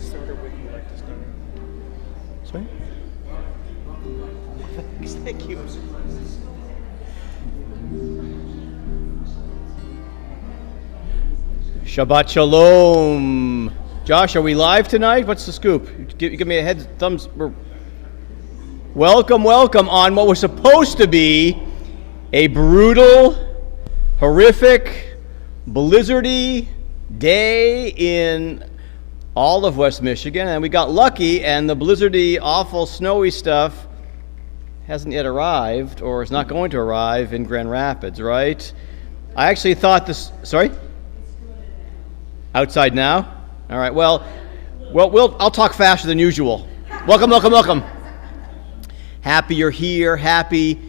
start or would you like to start? Sorry? Thank you. Shabbat Shalom. Josh, are we live tonight? What's the scoop? Give me a head thumbs. Welcome on what was supposed to be a brutal, horrific, blizzardy day in all of West Michigan, and we got lucky, and the blizzardy, awful, snowy stuff hasn't yet arrived, or is not going to arrive in Grand Rapids, right? I actually thought this, sorry? Outside now? All right, well, I'll talk faster than usual. Welcome. Happy you're here, happy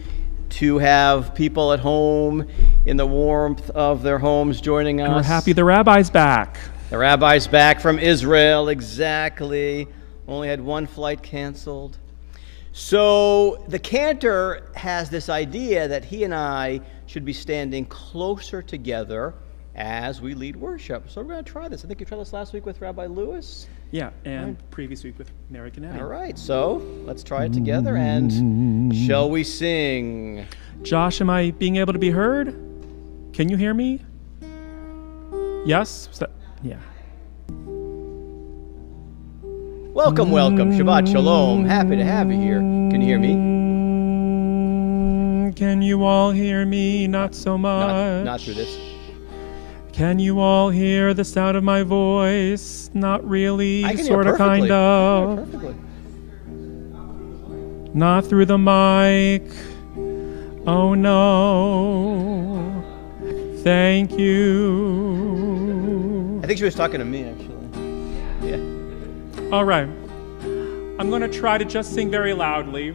to have people at home in the warmth of their homes joining us. And we're happy the rabbi's back. The rabbi's back from Israel, exactly. Only had one flight canceled. So the cantor has this idea that he and I should be standing closer together as we lead worship. So we're going to try this. I think you tried this last week with Rabbi Lewis. Yeah, and previous week with Mary Canetti. All right, so let's try it together, and shall we sing? Josh, am I being able to be heard? Can you hear me? Yes? Yeah. Welcome. Shabbat Shalom. Happy to have you here. Can you hear me? Can you all hear me? Not so much. Not through this. Can you all hear the sound of my voice? Not really, I can sort of, kind of. Perfectly. Not through the mic. Oh no. Thank you. I think she was talking to me, actually. Yeah. All right. I'm going to try to just sing very loudly.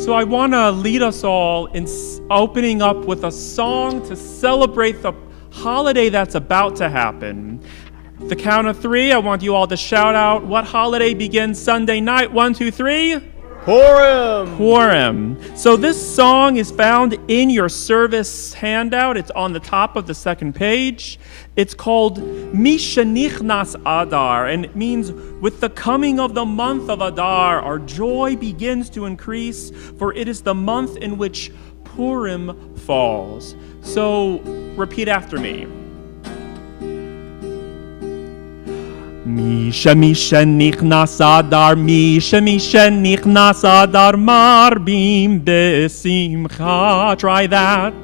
So I want to lead us all in opening up with a song to celebrate the holiday that's about to happen. The count of three, I want you all to shout out what holiday begins Sunday night. 1, 2, 3. Purim. So this song is found in your service handout. It's on the top of the second page. It's called Mishenichnas Adar, and it means with the coming of the month of Adar, our joy begins to increase, for it is the month in which Purim falls. So repeat after me. Misha nichnas Adar, Misha nichnas Adar, marbim besimcha. Try that.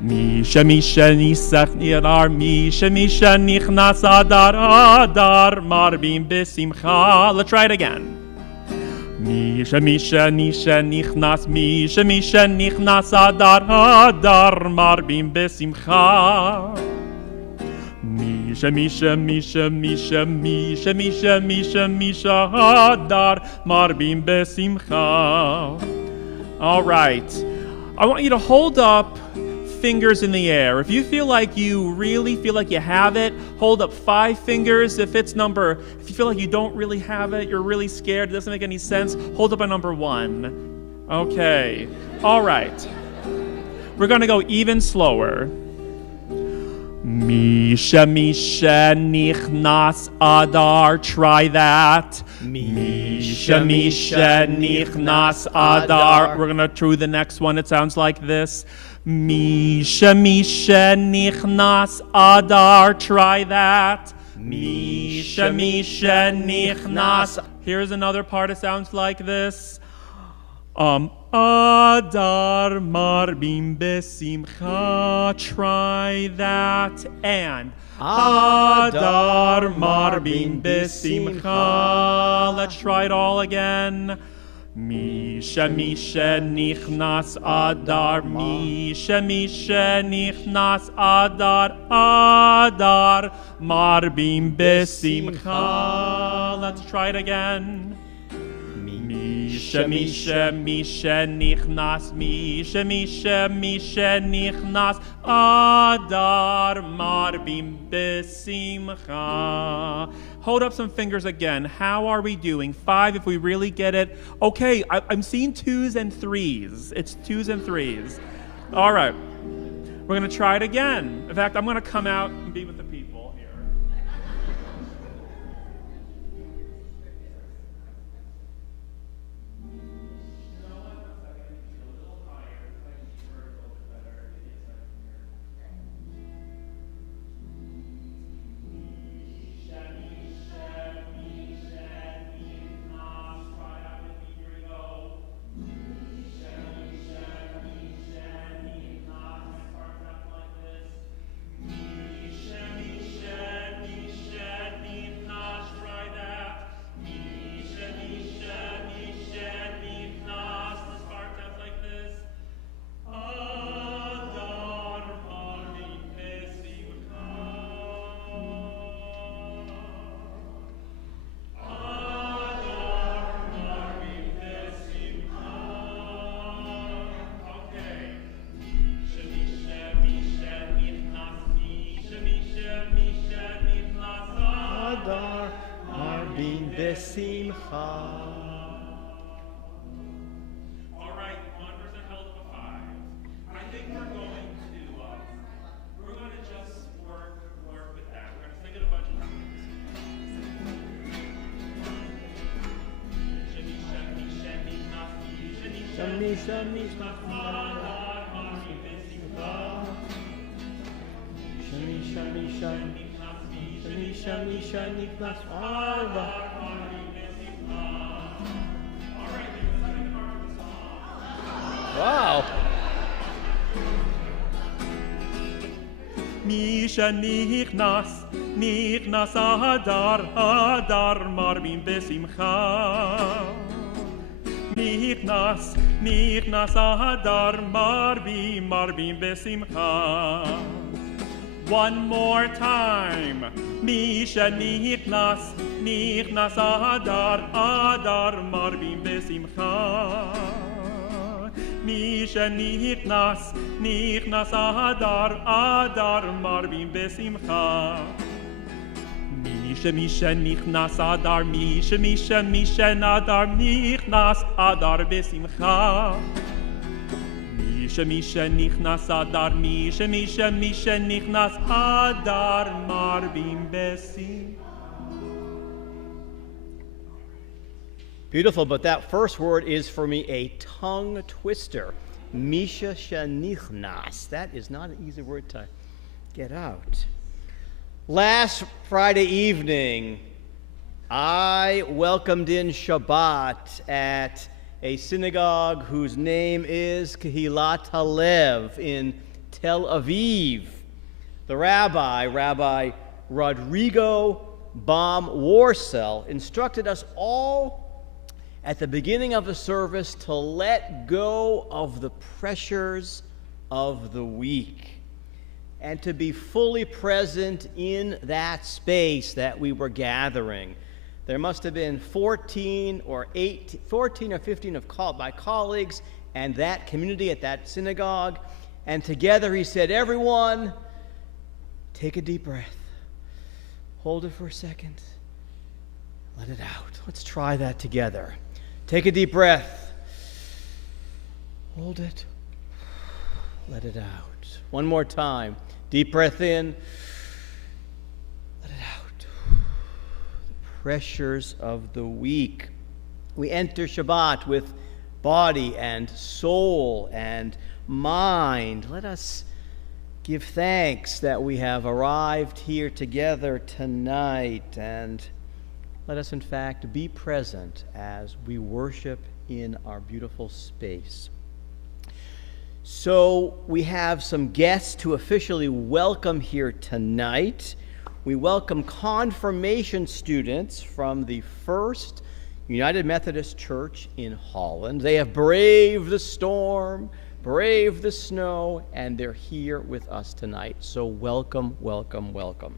Misha nisach Adar, Misha nichnas Adar, Adar, marbim besimcha. Let's try it again. Misha nichnas Adar, Adar, marbim besimcha. Misha Adar, marbim besimcha. All right. I want you to hold up fingers in the air. If you feel like you really feel like you have it, hold up 5 fingers. If you feel like you don't really have it, you're really scared, it doesn't make any sense, hold up a number 1. Okay. All right. We're going to go even slower. Misha nichnas Adar, try that. Misha nichnas Adar. We're going to do the next one. It sounds like this. Misha nichnas Adar, try that. Misha nichnas. Here's another part. It sounds like this. Adar marbim besimcha, try that. And Adar marbim besimcha. Let's try it all again. Misha nichnas Adar, Misha nichnas Adar, Adar marbim besimcha. Let's try it again. Misha nichnas, Misha nichnas Adar marbim besimcha. Hold up some fingers again. How are we doing? 5 if we really get it. Okay, I'm seeing 2s and 3s. It's 2s and 3s. All right. We're going to try it again. In fact, I'm going to come out and be with the people here. besimcha. All right, 1% held up a 5. I think we're going to just work with that. We're going to sing it a bunch of times. Shani, shani, shani, nasi, shani, Shani, shani, shani, shani, shani, shani, shani, plus arba. Wow. Misha nichnas Adar marbim besimcha. Nichnas Adar marbim besimcha. One more time. Misha nichnas Adar marbim besimcha. Misha nichnas Adar marbim besimcha. Misha nichnas Adar, Misha Adar nichnas Adar besimcha. Misha nichnas Adar, Misha nichnas Adar marbim besimcha. Beautiful, but that first word is for me a tongue twister. Misha shanichnas. That is not an easy word to get out. Last Friday evening, I welcomed in Shabbat at a synagogue whose name is Kehilat Halev in Tel Aviv. The Rabbi Rodrigo Baum Warcel, instructed us all at the beginning of the service to let go of the pressures of the week and to be fully present in that space that we were gathering. There must have been 14 or 15 of my colleagues and that community at that synagogue, and together he said, everyone, take a deep breath. Hold it for a second. Let it out. Let's try that together. Take a deep breath. Hold it. Let it out. One more time. Deep breath in. Let it out. The pressures of the week. We enter Shabbat with body and soul and mind. Let us give thanks that we have arrived here together tonight, and let us, in fact, be present as we worship in our beautiful space. So we have some guests to officially welcome here tonight. We welcome confirmation students from the First United Methodist Church in Holland. They have braved the storm, braved the snow, and they're here with us tonight. So welcome, welcome, welcome.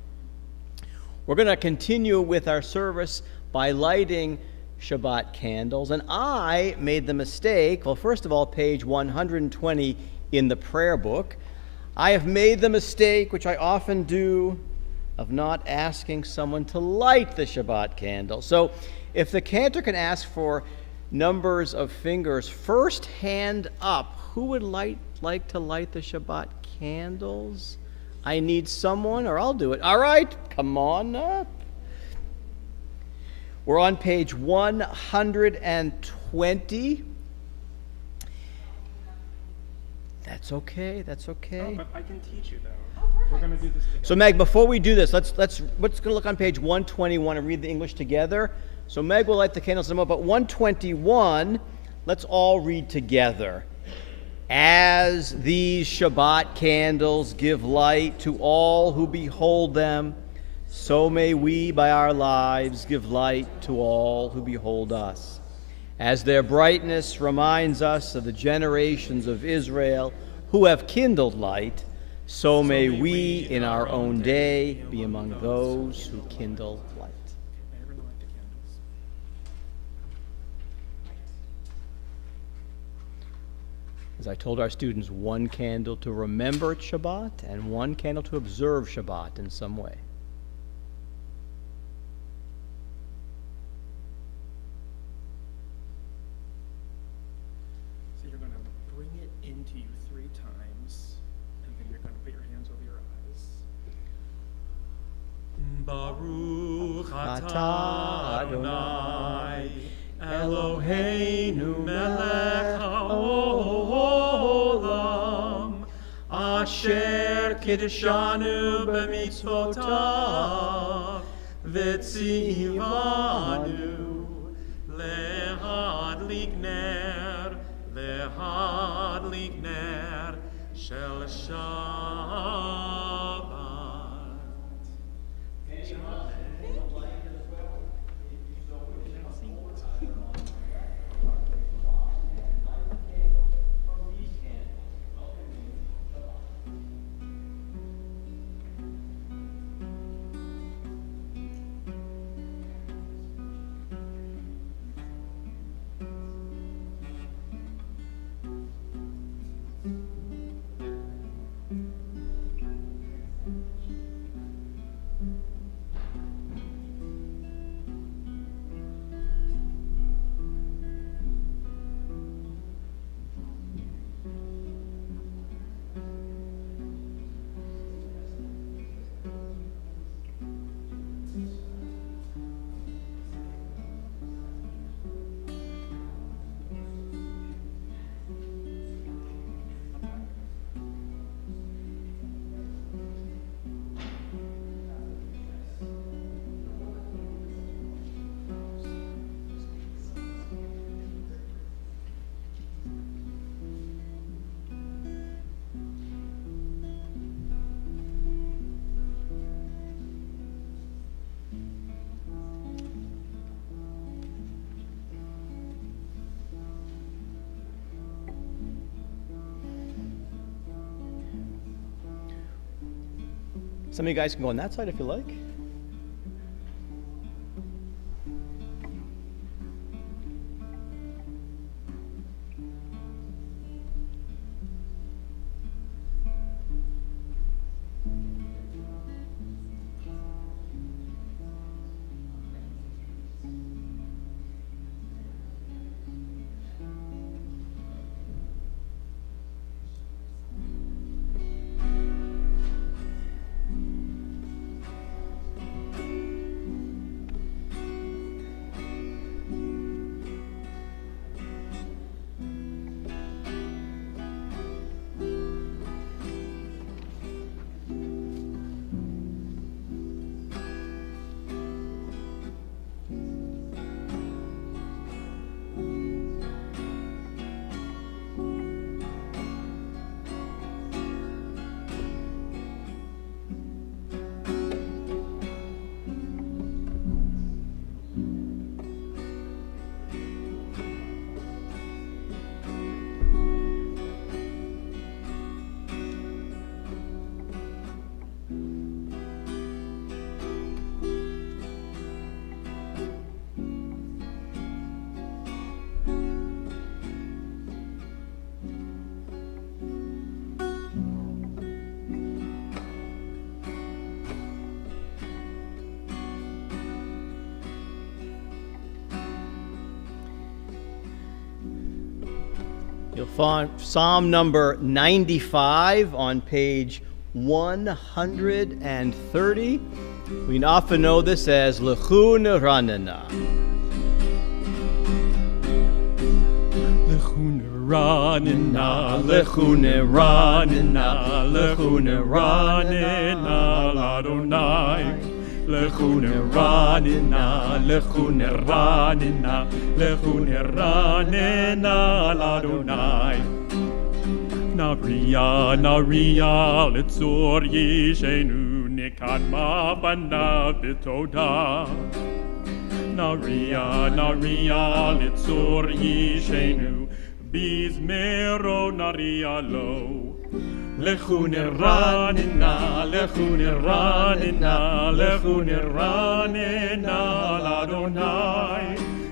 We're going to continue with our service by lighting Shabbat candles. And I made the mistake, well, first of all, page 120 in the prayer book. I have made the mistake, which I often do, of not asking someone to light the Shabbat candle. So if the cantor can ask for numbers of fingers, first hand up. Who would like to light the Shabbat candles? I need someone, or I'll do it. All right, come on up. We're on page 120. That's okay, that's okay. Oh, but I can teach you, though. We're going to do this together. So, Meg, before we do this, let's look on page 121 and read the English together. So Meg will light the candles in a moment, but 121, let's all read together. As these Shabbat candles give light to all who behold them, so may we by our lives give light to all who behold us. As their brightness reminds us of the generations of Israel who have kindled light, so may we in our own day be among those who kindle light. As I told our students, one candle to remember Shabbat and one candle to observe Shabbat in some way. Ata Adonai Eloheinu melech haolam asher kiddushanu b'mitzvotav v'tzivanu lehadlik ner shel Shabbat. Some of you guys can go on that side if you like. You'll find Psalm number 95 on page 130. We often know this as Lechu Neranena. Lechu Neranena, Lechu Neranena, Lechu Neranena, Ladonai. Lechu Neranena, Lechu Neranena, Lechu Neranena, Ladonai. Naria, Naria, Litzor Yishenu, Nikadma Banav Bitoda. Naria, Naria, Litzor Yishenu, Bizmero Naria Lo. Lechu Neranena, Lechu Neranena, Lechu Neranena, Ladonai.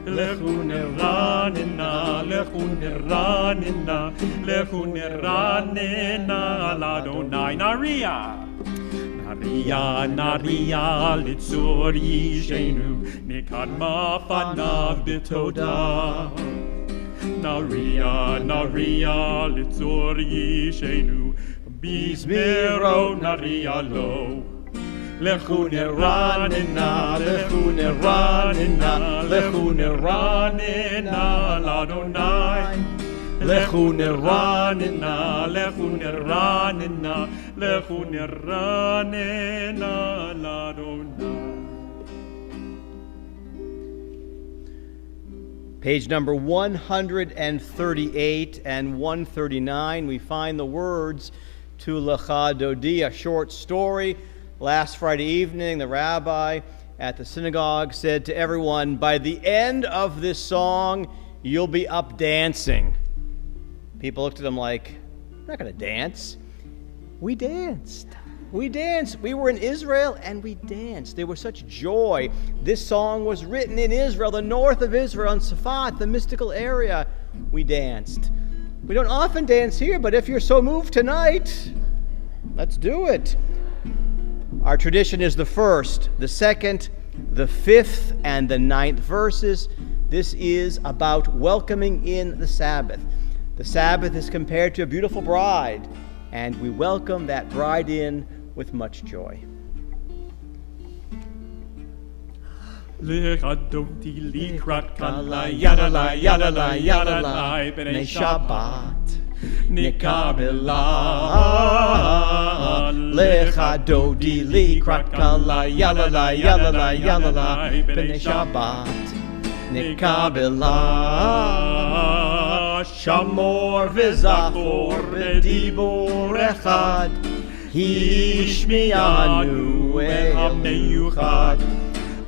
Lechu Neranena, Lechu Neranena, Lechu Neranena, Ladonai. Naria. Naria, Naria, Litzor Yishenu, Nikadma Fanav Bitoda. Naria, Naria, Litzor Yishenu, Bizmero Naria Lo. Lechu neranena, lechu neranena, lechu neranena, l'Adonai. Lechu neranena, lechu neranena, lechu neranena, l'Adonai. Page number 138 and 139, we find the words to Lecha Dodi, a short story. Last Friday evening, the rabbi at the synagogue said to everyone, by the end of this song, you'll be up dancing. People looked at him like, I'm not going to dance. We danced. We danced. We were in Israel and we danced. There was such joy. This song was written in Israel, the north of Israel, in Safat, the mystical area. We danced. We don't often dance here, but if you're so moved tonight, let's do it. Our tradition is the first, the second, the fifth, and the ninth verses. This is about welcoming in the Sabbath. The Sabbath is compared to a beautiful bride, and we welcome that bride in with much joy. L'chadoti likrat kala yadala yadala yadala b'nei Shabbat nikabela. L'chadoti likrat kala yadala yadala yadala b'nei Shabbat nikabela. Shamor v'zachor b'dibur echad Hishmianu el meyuchad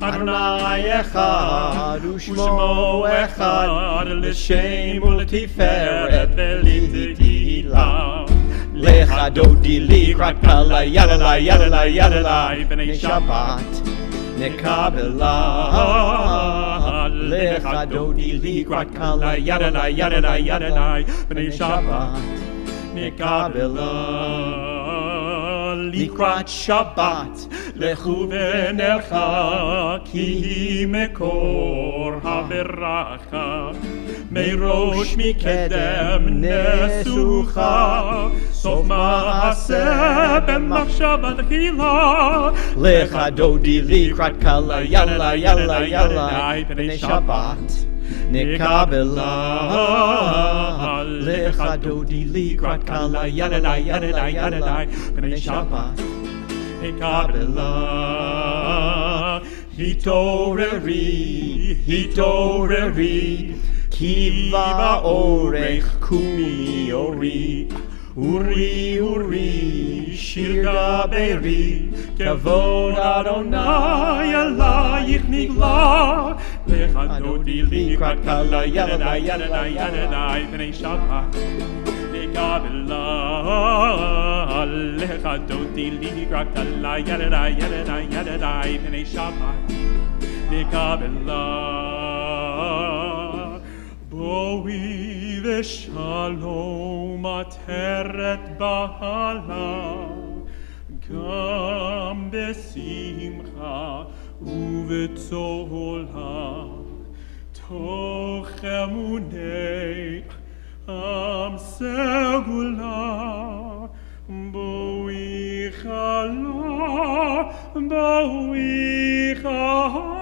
Adonai echad u'shmo echad l'shem u'letiferet v'litila Lecha dodi likrat kala yadala yadala yadala b'nei Shabbat nekabela Lecha dodi likrat kala yadala yadala yadala b'nei Shabbat nekabela Likrat Shabbat lechu v'nercha ki hi mekor haveracha meirosh mikedem nesucha sof ma'aseh b'machshava tchila lecha dodi likrat kala yalla yalla yalla b'nei Shabbat nekabela lecha dodi likrat kala yadada yadada yadada b'nei Shabbat nekabela hitoreri hitoreri kiva orech kumi ori Uri, Uri, Shirga Beri, Kavod Adonai, Alayich Nigla, Lecha Dodi Likrat Kala, Yadada, Yadada, Yadada, B'nei Shabbat, Nekabela, Lecha Dodi Likrat Kala, Yadada, Yadada, Yadada, B'nei Shabbat, Nekabela, Boi v'shalom ateret ba'ala gam besimcha u'v'tzola toch emunei am segula boi chala boi chala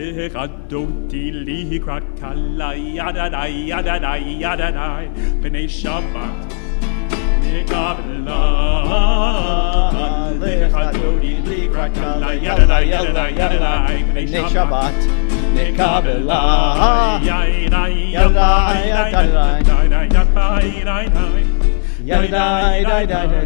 Lecha-doti likrat kala yadadai yadadai yadadai b'nei Shabbat nekabela Lecha-doti likrat kala yadadai yadadai yadadai b'nei Shabbat nekabela yadadai yadadai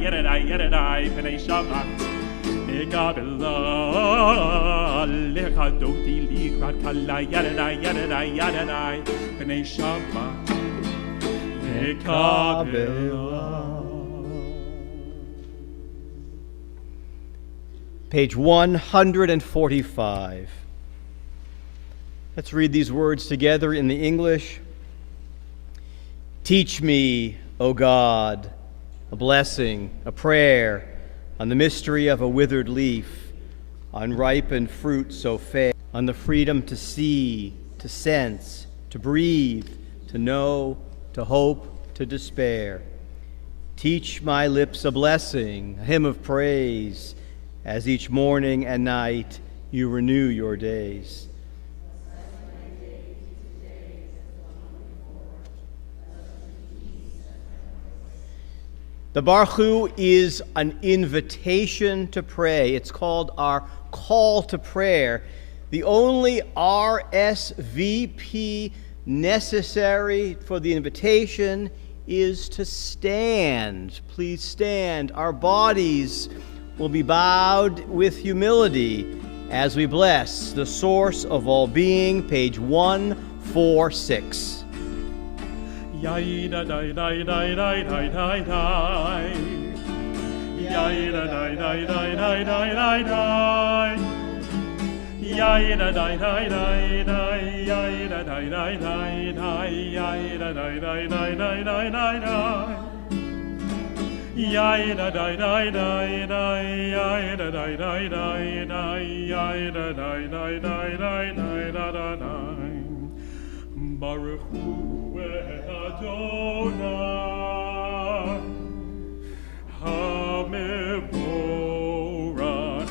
yadadai yadadai b'nei Shabbat nekabela lecha-doti likrat kala yadadai yadadai yadadai b'nei Shabbat nekabela. Page 145. Let's read these words together in the English. Teach me, O God, a blessing, a prayer, on the mystery of a withered leaf, on ripened fruit so fair, on the freedom to see, to sense, to breathe, to know, to hope, to despair. Teach my lips a blessing, a hymn of praise, as each morning and night you renew your days. The Baruch Hu is an invitation to pray. It's called our call to prayer. The only RSVP necessary for the invitation is to stand. Please stand. Our bodies will be bowed with humility as we bless the source of all being, page 146. Yai da dai dai dai dai dai dai dai. Yai da dai dai dai dai dai dai dai. Yai da dai dai dai dai. Yai da dai dai dai dai. Yai da dai dai dai dai dai dai dai. Yai da dai dai dai dai. Yai da dai dai dai dai. Yai da dai dai dai dai dai da da dai. Baruch Hu Adonai HaMevorach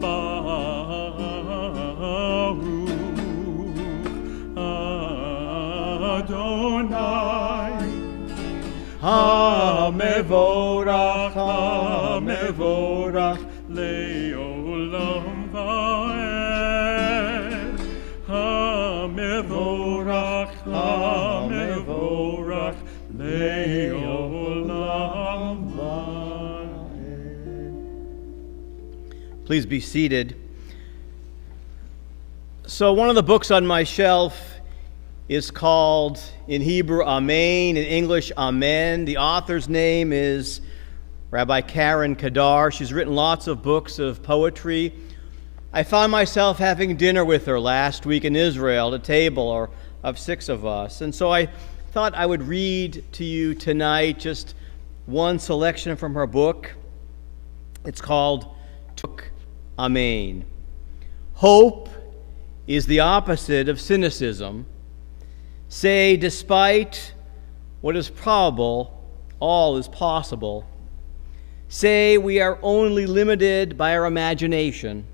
Baruch Adonai HaMevorach HaMevorach Le'olam Va'ed HaMevorach HaMevorach Le'olam Va'ed. Please be seated. So one of the books on my shelf is called, in Hebrew, Amen, in English, Amen. The author's name is Rabbi Karen Kadar. She's written lots of books of poetry. I found myself having dinner with her last week in Israel at a table of 6 of us. And so I thought I would read to you tonight just one selection from her book. It's called Amen. Hope is the opposite of cynicism. Say, despite what is probable, all is possible. Say, we are only limited by our imagination.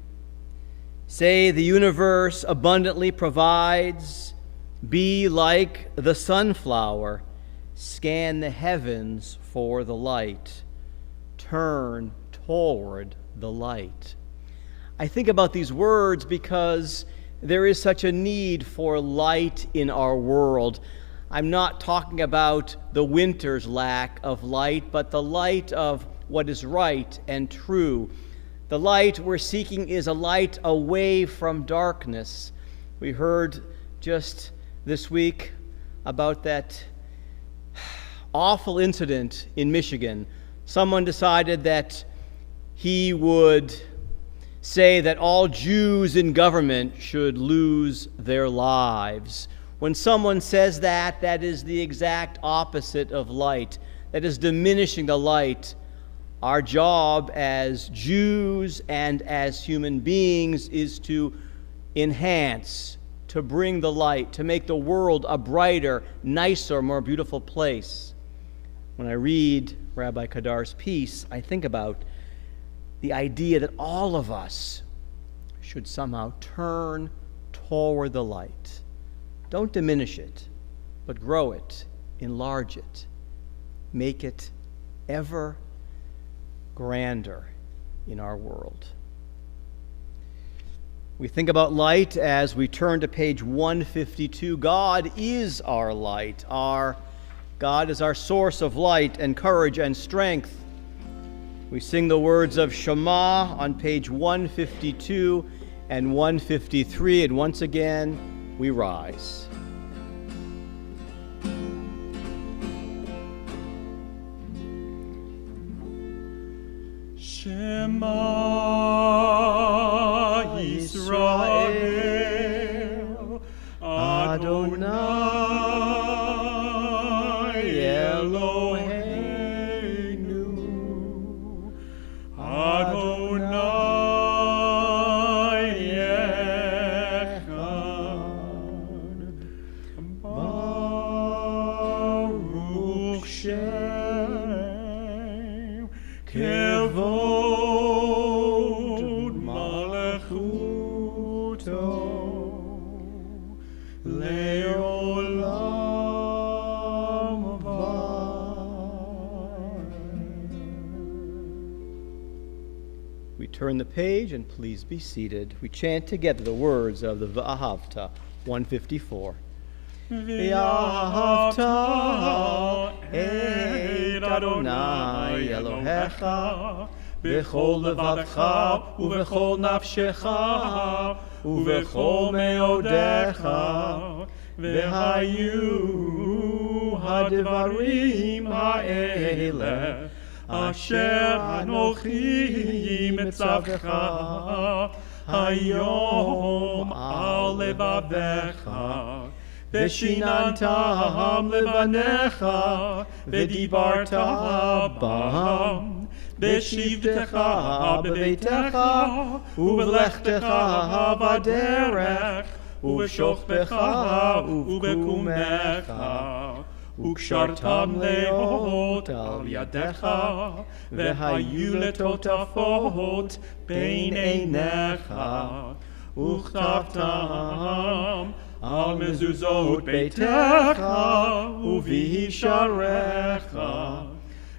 Say, the universe abundantly provides. Be like the sunflower. Scan the heavens for the light. Turn toward the light. I think about these words because there is such a need for light in our world. I'm not talking about the winter's lack of light, but the light of what is right and true. The light we're seeking is a light away from darkness. We heard just this week about that awful incident in Michigan. Someone decided that he would say that all Jews in government should lose their lives. When someone says that, that is the exact opposite of light. That is diminishing the light. Our job as Jews and as human beings is to enhance, to bring the light, to make the world a brighter, nicer, more beautiful place. When I read Rabbi Kadar's piece, I think about the idea that all of us should somehow turn toward the light. Don't diminish it, but grow it, enlarge it, make it ever grander in our world. We think about light as we turn to page 152. God is our light. God is our source of light and courage and strength. We sing the words of Shema on page 152 and 153, and once again, we rise. Shema Yisrael Adonai Eloheinu turn the page and please be seated. We chant together the words of the V'ahavta, 154. V'ahavta et Adonai Elohecha b'chol levavcha u'b'chol nafshecha u'b'chol meodecha v'hayu hadvarim ha'eleh asher anochi mitzavcha hayom al levavecha v'shinantam levanecha v'dibarta bam v'shivtecha b'beitecha u'v'lechtecha b'derech u'v'shochbecha u'v'kumecha וקשרתם לאות על ידך, והיו לטוטפות בין עיניך, וכתבתם על מזוזות ביתך ובישעריך,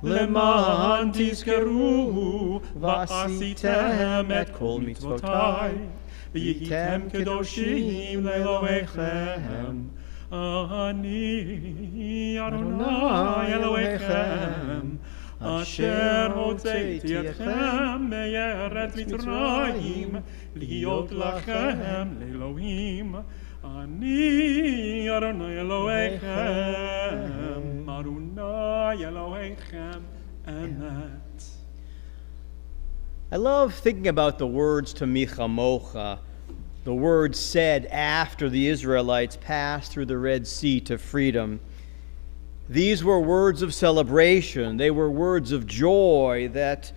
למען תזכרו ועשיתם את כל מצוותיי, והייתם קדושים לאלוהיכם. אני אדוני אלוהיכם, אשר הוצאתי אתכם מארץ מצרים, להיות לכם לאלוהים. אני אדוני אלוהיכם, אדוני אלוהיכם אמת. I love thinking about the words to Michamocha, the words said after the Israelites passed through the Red Sea to freedom. These were words of celebration. They were words of joy that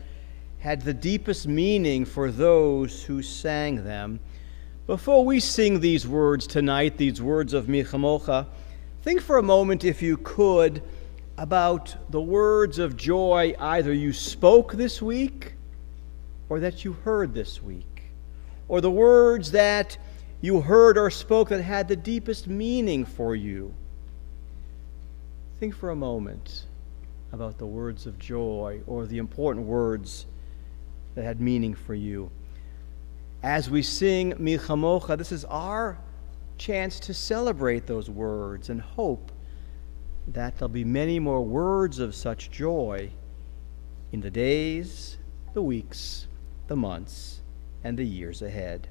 had the deepest meaning for those who sang them. Before we sing these words tonight, these words of Michamocha, think for a moment, if you could, about the words of joy either you spoke this week or that you heard this week, or the words that you heard or spoke that had the deepest meaning for you. Think for a moment about the words of joy or the important words that had meaning for you. As we sing Michamocha, this is our chance to celebrate those words and hope that there'll be many more words of such joy in the days, the weeks, the months, and the years ahead.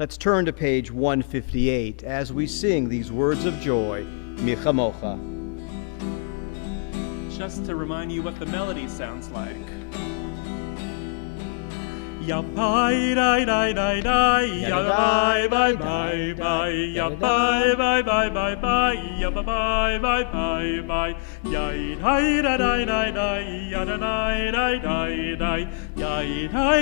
Let's turn to page 158 as we sing these words of joy, Michamocha. Just to remind you what the melody sounds like. Ya bye bye bye bye bye, ya bye bye bye bye, ya bye bye bye bye bye, ya bye bye bye bye bye, ya da da da da da, ya da da da da da, ya da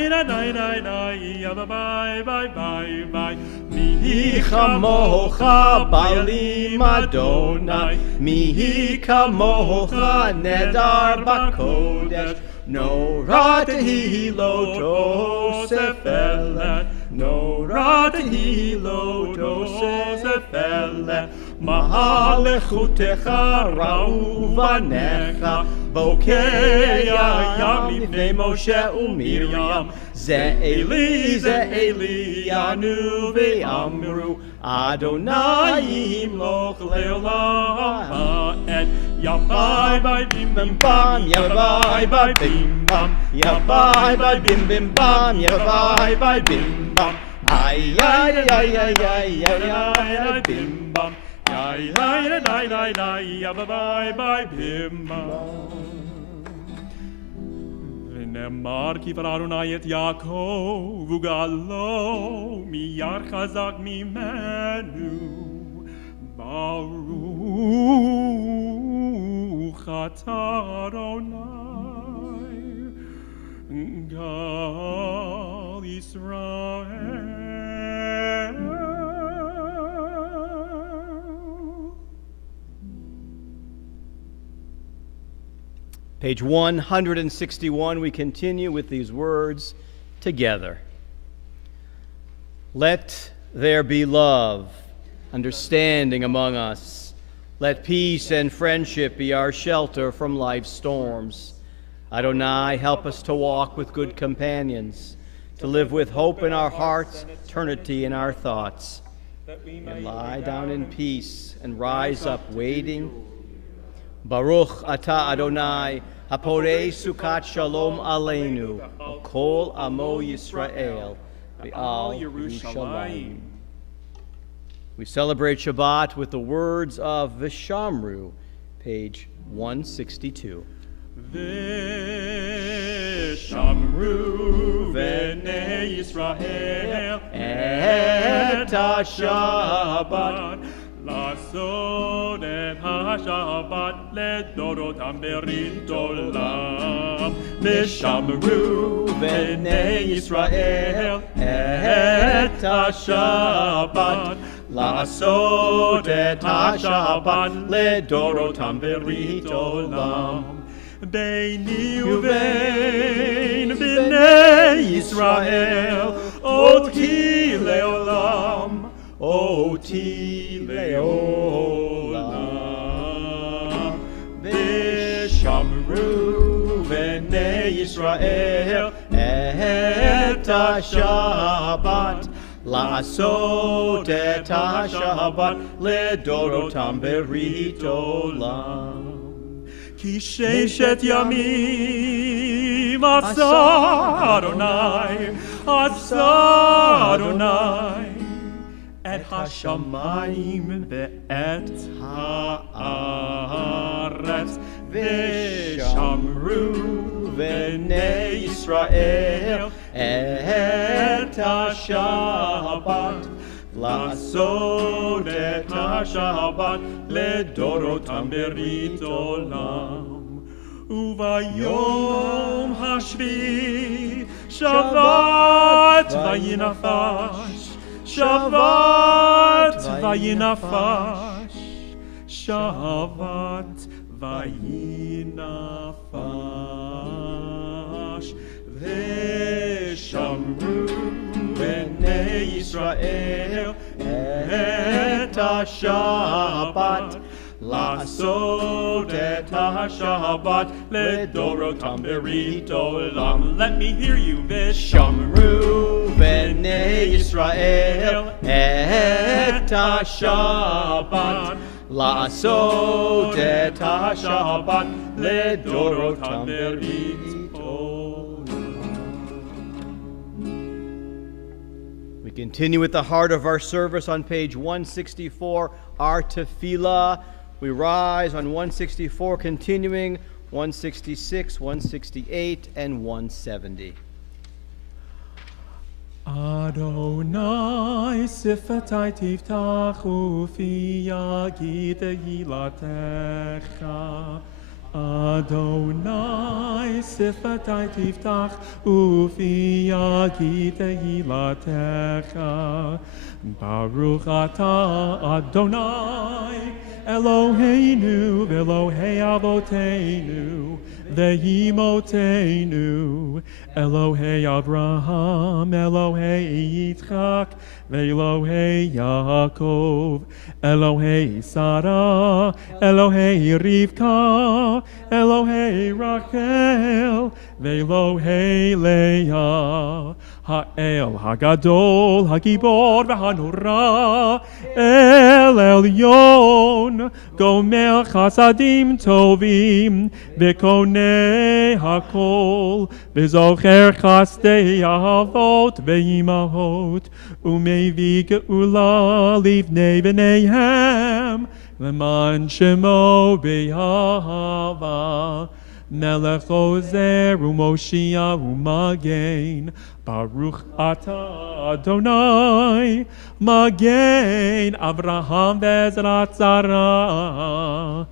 da da da da, ya bye bye bye bye bye. Mihi kamocha balim Adonai, mihi kamocha nedar bakodesh. No ratahi lo tosefele, no ratahi lo tosefele, mahalechutecha rauvanecha, bokei yam lifnei Moshe uMiriam, ze Eli anu ve'amru, Adonai yimloch leolam ha'ed. Ya bye bye bim bim bam, ya bye bye bim bam, ya bye bye bim bim bam, ya bye bye bim bam. Ay ay ay ay ay ay ay bim bam, ay ay ay ay ay ya bye bye bim bam. V'nemar ki v'Adonai et Yaakov ugalo mi yar chazak mimenu Baruch atah Adonai Gal Yisrael. Page 161, we continue with these words together. Let there be love, understanding among us. Let peace and friendship be our shelter from life's storms. Adonai, help us to walk with good companions, to live with hope in our hearts, eternity in our thoughts. And lie down in peace and rise up waiting. Baruch atah Adonai, haporei sukat shalom aleinu, kol amo Yisrael, v'al Yerushalayim. We celebrate Shabbat with the words of Vishamru, page 162. Vishamru v'nei Yisrael et ha-Shabbat לעשות את השבת לדורותם ברית עולם. ושמרו בני ישראל את השבת לעשות את השבת לדורותם ברית עולם. ביני ובין בני ישראל אותי לעולם, אותי לעולם. ושמרו בני ישראל את השבת לעשות את השבת לדורותם ברית עולם. כי ששת ימים עשה אדוני, עשה אדוני את השמיים ואת הארץ. ושמרו בני ישראל את השבת לעשות את השבת לדורותם ברית עולם. וביום השביעי שבת וינפש, שבת וינפש, שבת וינפש. ושמרו בני ישראל את השבת לעשות את השבת לדורותם ברית עולם. Let me hear you. ושמרו בני ישראל את השבת לעשות את השבת לדורותם ברית עולם. We continue with the heart of our service on page 164, our tefillah. We rise on 164, continuing 166, 168, and 170. Adonai sifatai tiftach ufi yagid hilatecha. Adonai sifatai tiftach ufi yagid hilatecha. Baruch atah Adonai Eloheinu v'Elohei Avoteinu v'Yimotenu, Elohei Abraham, Elohei Yitzchak, v'Elohei Yaakov, Elohei Sarah, Elohei Rivka, Elohei Rachel, v'Elohei Leah, Ha'el Hagadol, Hagibor v'Hanura, El Elyon, Gomer Chasadim Tovim, V'Konei Hakol, V'Zocher Chasdei Avot V'Imahot, Umevi Geula Livnei V'neihem, L'man Shemo B'Yahava, Melech Ozer U'Moshia U'Magen, Baruch atah Adonai, Magen Avraham ve'Ezrat Zara.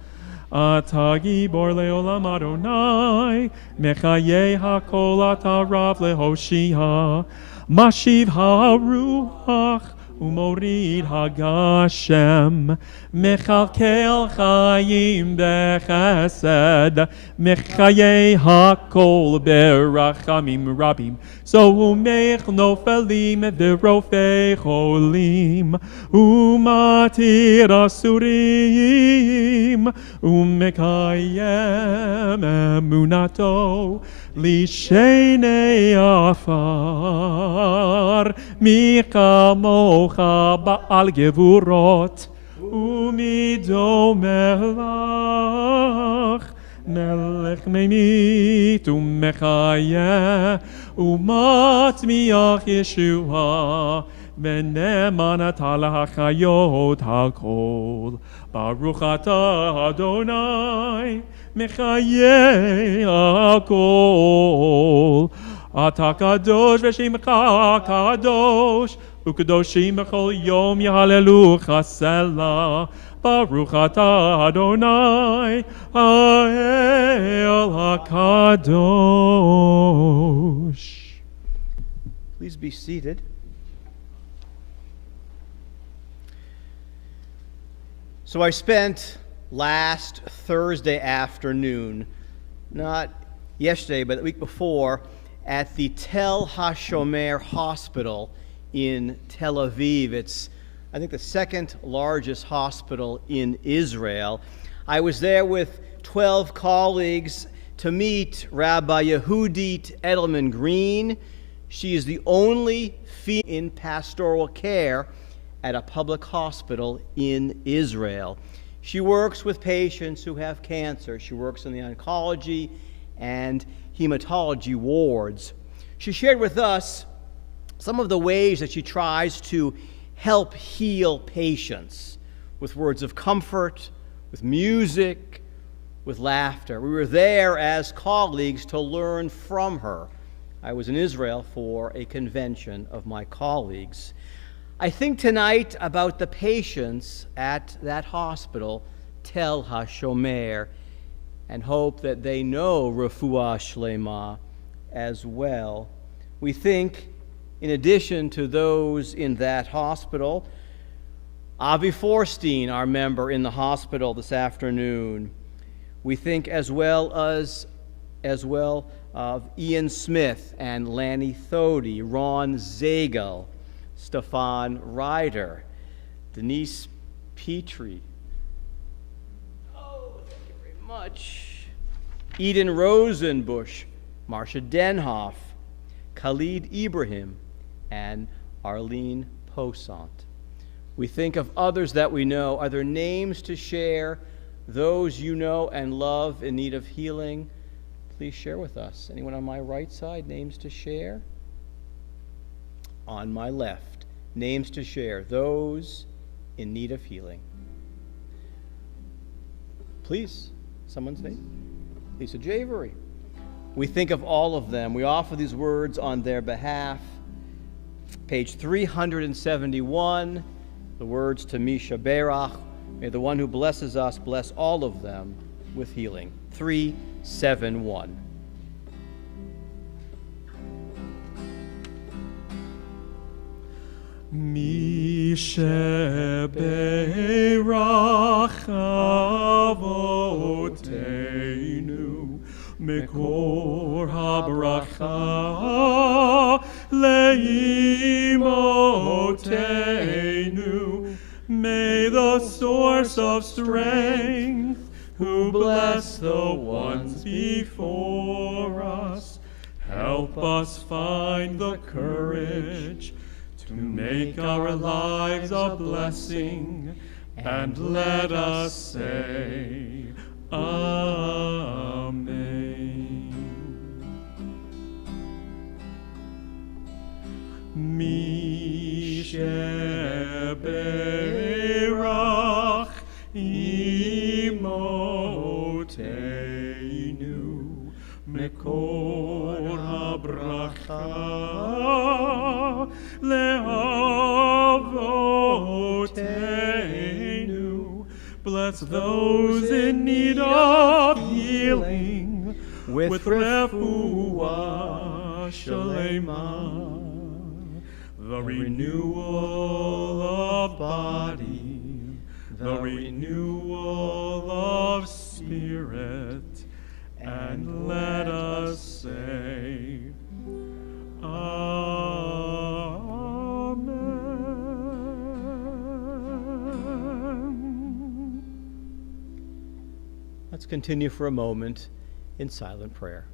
Atah Gibor le'olam Adonai, Mechayeh hakol atah Rav le'Hoshia. Mashiv ha'ruach ומוריד הגשם, מכלכל חיים בחסד, מחיי הכל ברחמים רבים, סומך נופלים ורופא חולים, ומתיר אסורים, ומקיים אמונתו לשני עפר, מי כמוך בעל גבורות, ומדומה לך, מלך ממית ומחיה, ומטמיח ישועה, ונאמן אתה להחיות הכל. ברוך אתה אדוני, מחיי הכל. אתה קדוש ושמך קדוש, וקדושים בכל יום יהללוך סלה. ברוך אתה אדוני, האל הקדוש. Please be seated. So I spent last Thursday afternoon, not yesterday, but the week before, at the Tel HaShomer Hospital in Tel Aviv. It's, I think, the second largest hospital in Israel. I was there with 12 colleagues to meet Rabbi Yehudit Edelman Green. She is the only female in pastoral care at a public hospital in Israel. She works with patients who have cancer. She works in the oncology and hematology wards. She shared with us some of the ways that she tries to help heal patients with words of comfort, with music, with laughter. We were there as colleagues to learn from her. I was in Israel for a convention of my colleagues. I think tonight about the patients at that hospital, Tel HaShomer, and hope that they know Refuah Shlema as well. We think, in addition to those in that hospital, Avi Forstein, our member in the hospital this afternoon. We think as well of Ian Smith and Lanny Thody, Ron Zagel, Stefan Ryder, Denise Petrie. Oh, thank you very much. Eden Rosenbush, Marcia Denhoff, Khalid Ibrahim, and Arlene Posant. We think of others that we know. Are there names to share? Those you know and love in need of healing? Please share with us. Anyone on my right side, names to share? On my left, names to share. Those in need of healing. Please, someone's name? Lisa Javery. We think of all of them. We offer these words on their behalf. Page 371, the words to Misha Berach. May the one who blesses us bless all of them with healing. 371. Misha Berach Avotenu Mekor HaBracha Leimotenu. May the source of strength, who bless the ones before us, help us find the courage to make our lives a blessing, and let us say, Amen. Mishe Berach Imotenu Mekor HaBracha Le'avotenu. Bless those in need of healing with refuah shalema. the renewal of body, the renewal of spirit, and let us say, Amen. Let's continue for a moment in silent prayer.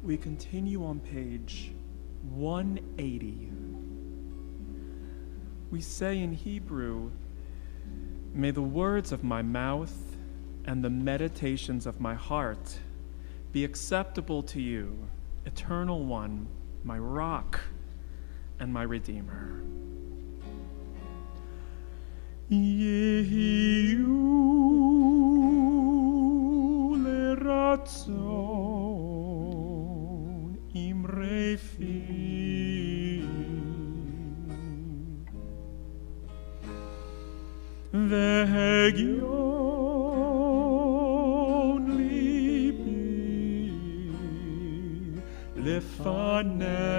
We continue on page 180. We say in Hebrew, "May the words of my mouth and the meditations of my heart be acceptable to you, Eternal One, my rock and my Redeemer." Yehiyu leratzon imrei fi vehegion libi lefanecha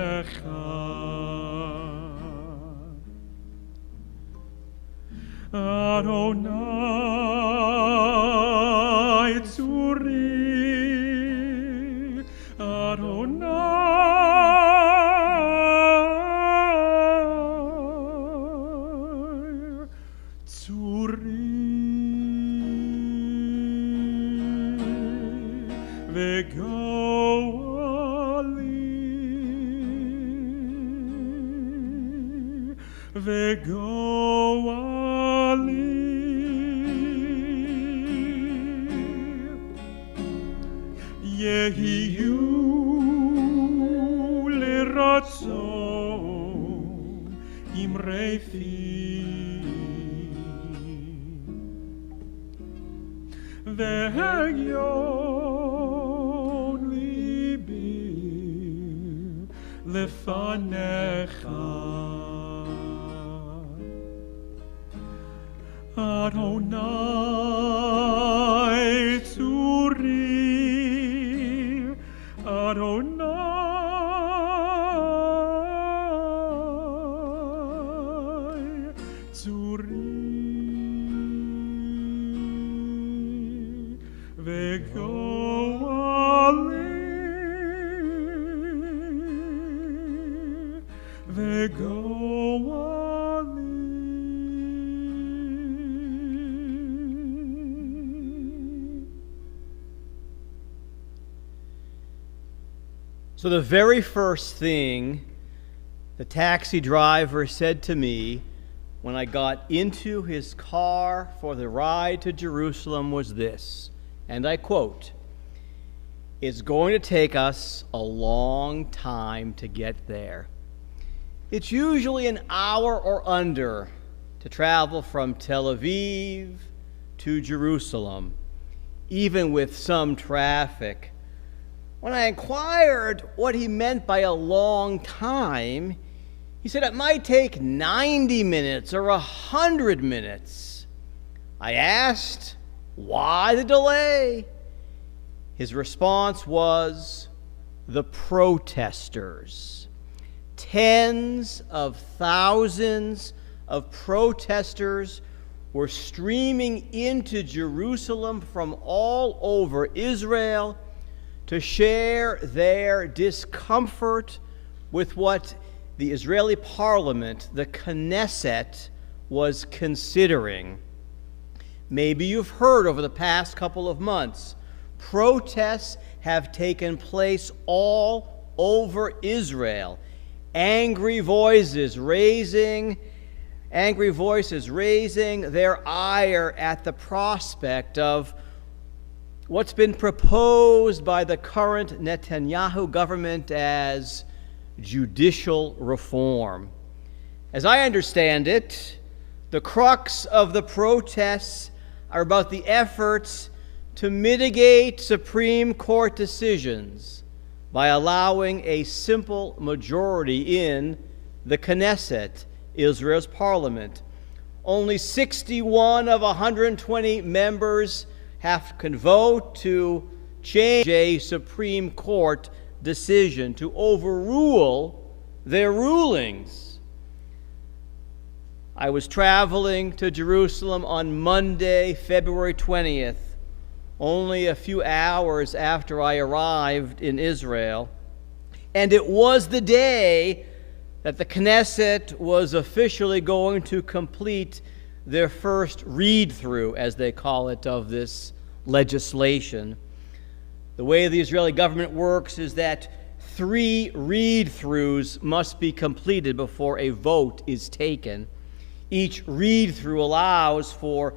Adonai tzuri, Adonai tzuri, vegoali, Yehiyu leratzon imrei fi vehegion libi lefanecha Adonai tzuri, Adonai tzuri, vegoali. So the very first thing the taxi driver said to me when I got into his car for the ride to Jerusalem was this, and I quote, "It's going to take us a long time to get there. It's usually an hour or under to travel from Tel Aviv to Jerusalem, even with some traffic." When I inquired what he meant by a long time, he said it might take 90 minutes or 100 minutes. I asked, why the delay? His response was, the protesters. Tens of thousands of protesters were streaming into Jerusalem from all over Israel to share their discomfort with what the Israeli parliament, the Knesset, was considering. Maybe you've heard over the past couple of months, protests have taken place all over Israel. Angry voices raising their ire at the prospect of what's been proposed by the current Netanyahu government as judicial reform. As I understand it, the crux of the protests are about the efforts to mitigate Supreme Court decisions by allowing a simple majority in the Knesset, Israel's parliament. Only 61 of 120 members can vote to change a Supreme Court decision, to overrule their rulings. I was traveling to Jerusalem on Monday, February 20th, only a few hours after I arrived in Israel, and it was the day that the Knesset was officially going to complete their first read-through, as they call it, of this legislation. The way the Israeli government works is that 3 read-throughs must be completed before a vote is taken. Each read-through allows for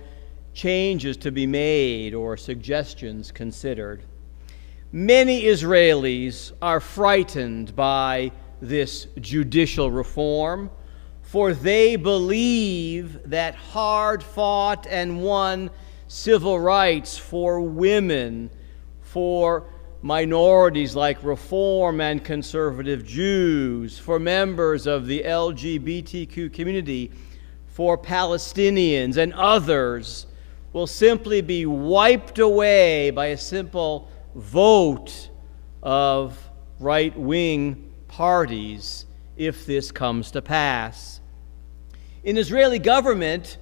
changes to be made or suggestions considered. Many Israelis are frightened by this judicial reform, for they believe that hard-fought and won civil rights for women, for minorities like Reform and conservative Jews, for members of the LGBTQ community, for Palestinians and others, will simply be wiped away by a simple vote of right-wing parties if this comes to pass. In Israeli government,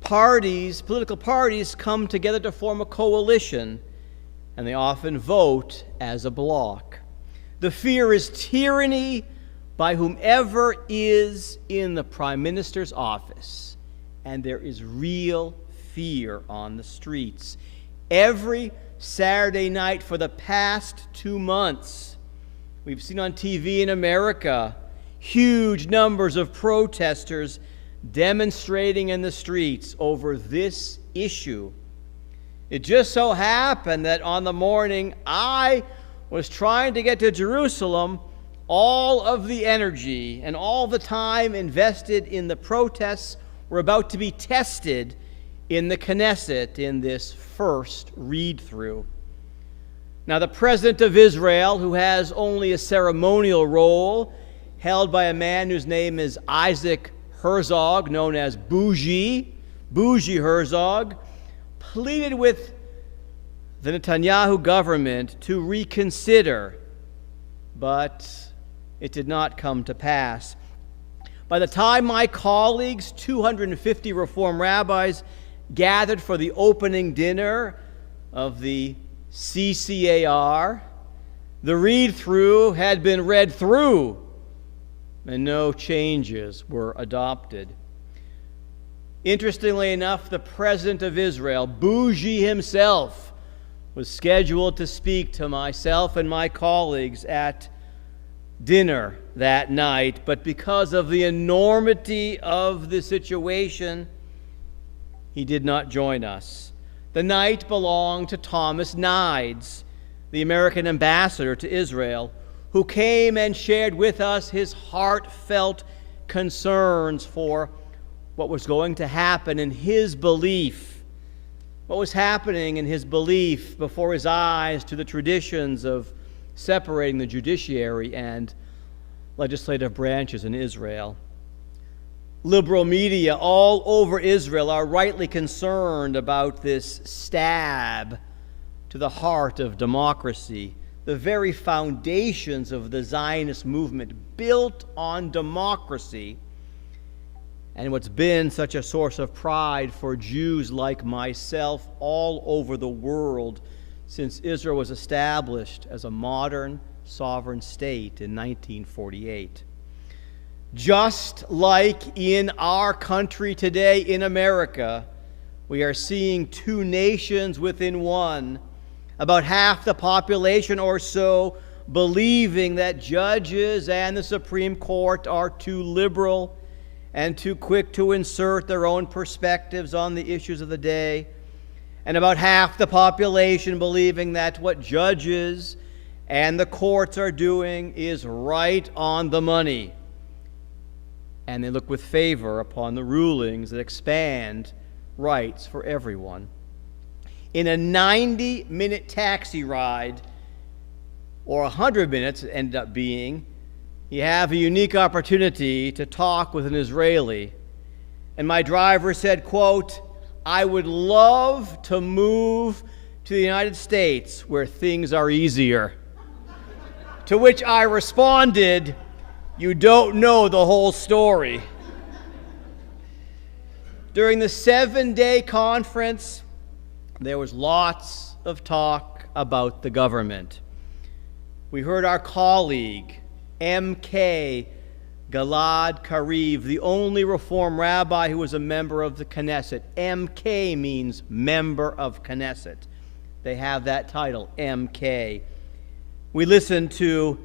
political parties come together to form a coalition, and they often vote as a bloc. The fear is tyranny by whomever is in the prime minister's office, and there is real fear on the streets. Every Saturday night for the past 2 months, we've seen on TV in America huge numbers of protesters demonstrating in the streets over this issue. It just so happened that on the morning I was trying to get to Jerusalem, all of the energy and all the time invested in the protests were about to be tested in the Knesset in this first read-through. Now, the President of Israel, who has only a ceremonial role, held by a man whose name is Isaac Herzog, known as Bougie Herzog, pleaded with the Netanyahu government to reconsider, but it did not come to pass. By the time my colleagues, 250 Reform rabbis, gathered for the opening dinner of the CCAR, the read-through had been read through, and no changes were adopted. Interestingly enough, the President of Israel, Bougie himself, was scheduled to speak to myself and my colleagues at dinner that night, but because of the enormity of the situation, he did not join us. The night belonged to Thomas Nides, the American ambassador to Israel, who came and shared with us his heartfelt concerns for what was going to happen in his belief, what was happening in his belief before his eyes to the traditions of separating the judiciary and legislative branches in Israel. Liberal media all over Israel are rightly concerned about this stab to the heart of democracy, the very foundations of the Zionist movement built on democracy, and what's been such a source of pride for Jews like myself all over the world since Israel was established as a modern sovereign state in 1948. Just like in our country today, in America, We are seeing two nations within one, about half the population or so believing that judges and the Supreme Court are too liberal and too quick to insert their own perspectives on the issues of the day, and about half the population believing that what judges and the courts are doing is right on the money. And they look with favor upon the rulings that expand rights for everyone. In a 90-minute taxi ride, or 100 minutes it ended up being, you have a unique opportunity to talk with an Israeli. And my driver said, quote, "I would love to move to the United States where things are easier." To which I responded, "You don't know the whole story." During the 7-day conference, there was lots of talk about the government. We heard our colleague, M.K. Gilad Kariv, the only Reform rabbi who was a member of the Knesset. M.K. means member of Knesset. They have that title, M.K. We listened to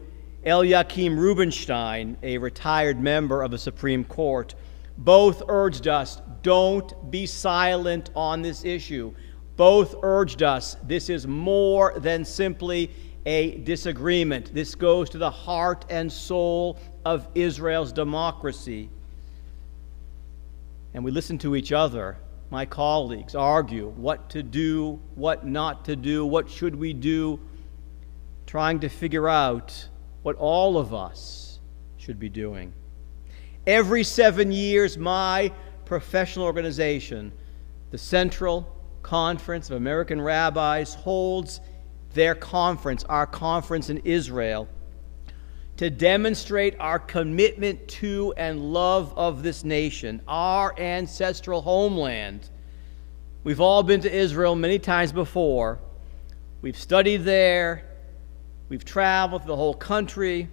Eliakim Rubinstein, a retired member of the Supreme Court. Both urged us, don't be silent on this issue. Both urged us, this is more than simply a disagreement. This goes to the heart and soul of Israel's democracy. And we listened to each other, my colleagues, argue what to do, what not to do, what should we do, trying to figure out what all of us should be doing. Every 7 years, my professional organization, the Central Conference of American Rabbis, holds their conference, our conference in Israel, to demonstrate our commitment to and love of this nation, our ancestral homeland. We've all been to Israel many times before. We've studied there. We've traveled the whole country.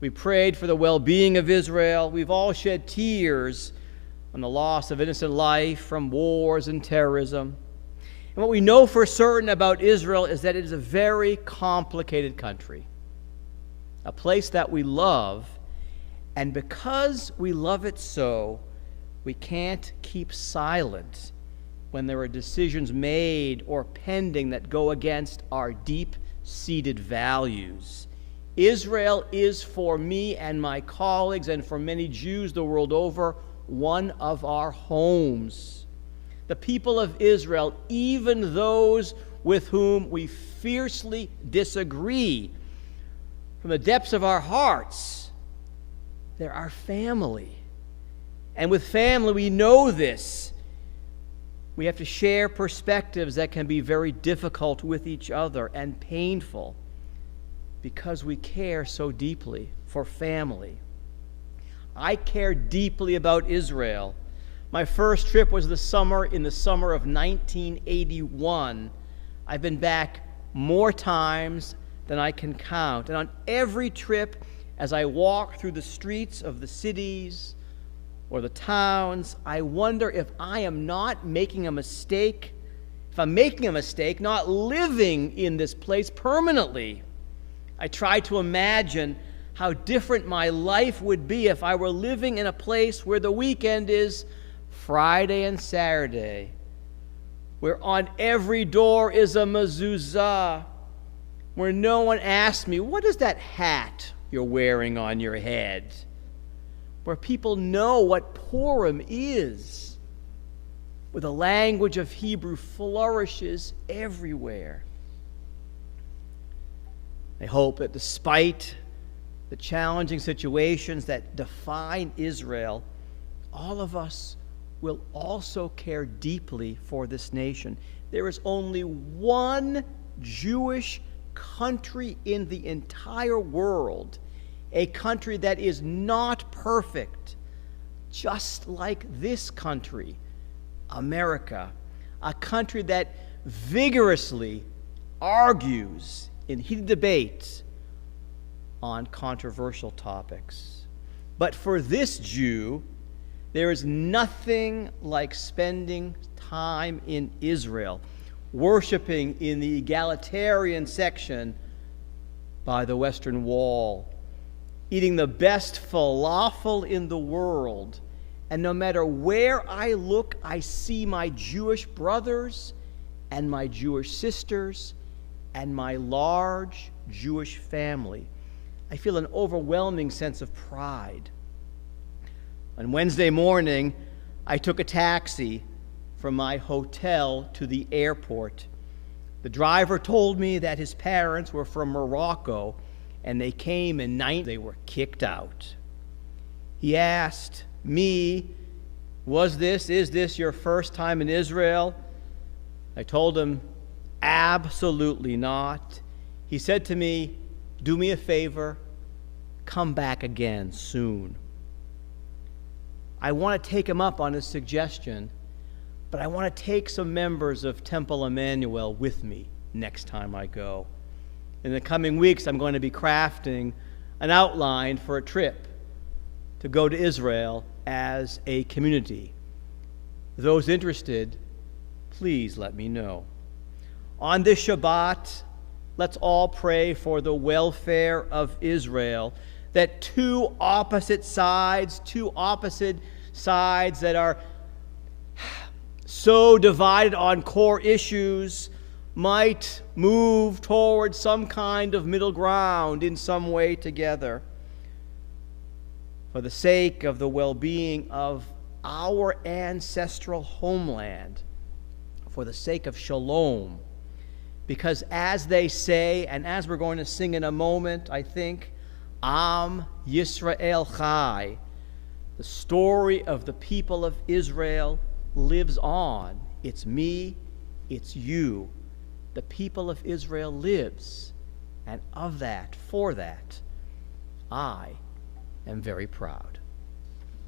We prayed for the well-being of Israel. We've all shed tears on the loss of innocent life from wars and terrorism. And what we know for certain about Israel is that it is a very complicated country, a place that we love, and because we love it so, we can't keep silent when there are decisions made or pending that go against our deep-seated values. Israel is, for me and my colleagues and for many Jews the world over, one of our homes. The people of Israel, even those with whom we fiercely disagree, from the depths of our hearts, they're our family. And with family, we know this. We have to share perspectives that can be very difficult with each other and painful because we care so deeply for family. I care deeply about Israel. My first trip was in the summer of 1981. I've been back more times than I can count. And on every trip, as I walk through the streets of the cities or the towns, I wonder if I am not making a mistake, if I'm making a mistake not living in this place permanently. I try to imagine how different my life would be if I were living in a place where the weekend is Friday and Saturday, where on every door is a mezuzah, where no one asks me, what is that hat you're wearing on your head? Where people know what Purim is, where the language of Hebrew flourishes everywhere. I hope that despite the challenging situations that define Israel, all of us will also care deeply for this nation. There is only one Jewish country in the entire world, a country that is not perfect, just like this country, America, a country that vigorously argues in heated debates on controversial topics. But for this Jew, there is nothing like spending time in Israel, worshiping in the egalitarian section by the Western Wall, eating the best falafel in the world. And no matter where I look, I see my Jewish brothers and my Jewish sisters and my large Jewish family. I feel an overwhelming sense of pride. On Wednesday morning, I took a taxi from my hotel to the airport. The driver told me that his parents were from Morocco, and they came in they were kicked out. He asked me, is this your first time in Israel? I told him, absolutely not. He said to me, do me a favor, come back again soon. I want to take him up on his suggestion, but I want to take some members of Temple Emanuel with me next time I go. In the coming weeks, I'm going to be crafting an outline for a trip to go to Israel as a community. Those interested, please let me know. On this Shabbat, let's all pray for the welfare of Israel, that two opposite sides that are so divided on core issues might move towards some kind of middle ground in some way together. For the sake of the well-being of our ancestral homeland, for the sake of shalom, because as they say, and as we're going to sing in a moment, I think, Am Yisrael Chai, the story of the people of Israel lives on. It's me, it's you. The people of Israel lives, and of that, for that, I am very proud.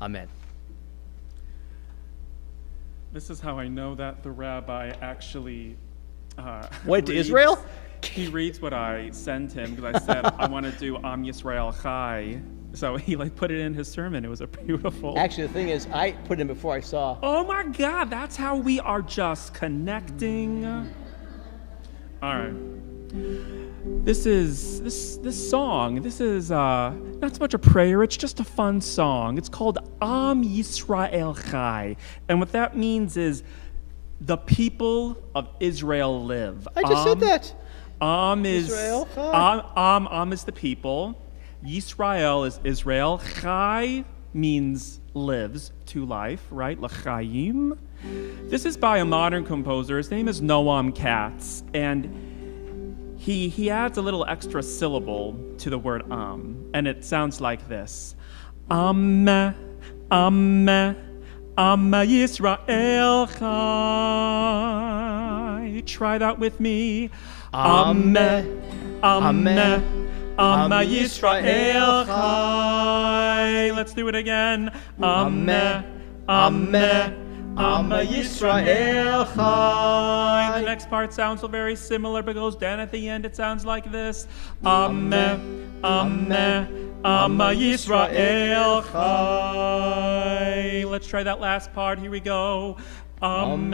Amen. This is how I know that the rabbi actually went to Israel? He reads what I sent him, because I said, I want to do Am Yisrael Chai. So he put it in his sermon. It was a beautiful. Actually, the thing is, I put it in before I saw. Oh my God, that's how we are just connecting. All right. This song. This is not so much a prayer. It's just a fun song. It's called Am Yisrael Chai, and what that means is the people of Israel live. I just said that. Am is Israel Chai. Am is the people. Yisrael is Israel. Chai means lives, to life, right? L'chaim. This is by a modern composer. His name is Noam Katz, and he adds a little extra syllable to the word and it sounds like this. Am Yisrael Chai. Try that with me. Am Yisrael Chai. Let's do it again. Am Yisrael Chai. The next part sounds very similar, but goes down at the end. It sounds like this. Am Yisrael Chai. Let's try that last part. Here we go. Am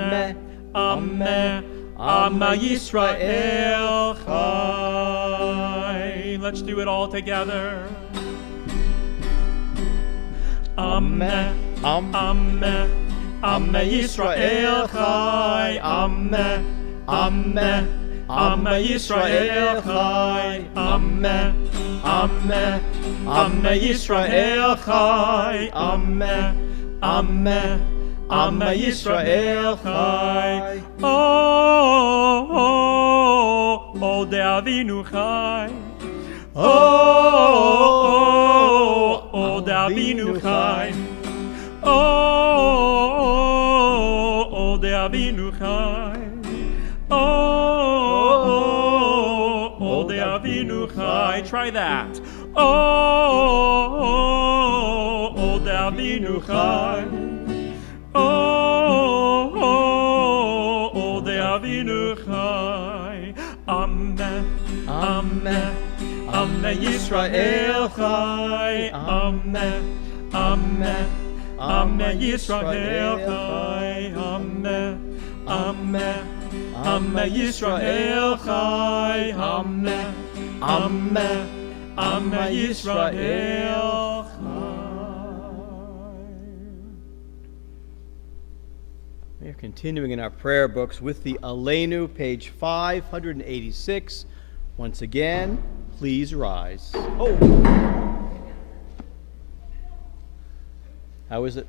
Yisrael Chai. Let's do it all together. Am Yisrael Chai. Am Yisrael Chai. Am Yisrael Chai. Am Yisrael Chai. Oh, Davinu Chai. Oh, Davinu Chai. Oh, Davinu Chai. Oh, Davinu Chai. Try that. Oh, Davinu Chai. Oh, Davinu Chai. Amen. Yisrael Chai. Amen. Yisrael Chai. Amen. Ameh, Ameh Yisrael Chai, Ameh, Ameh, Ameh Yisrael Chai. We are continuing in our prayer books with the Aleinu, page 586. Once again, please rise. Oh! How is it?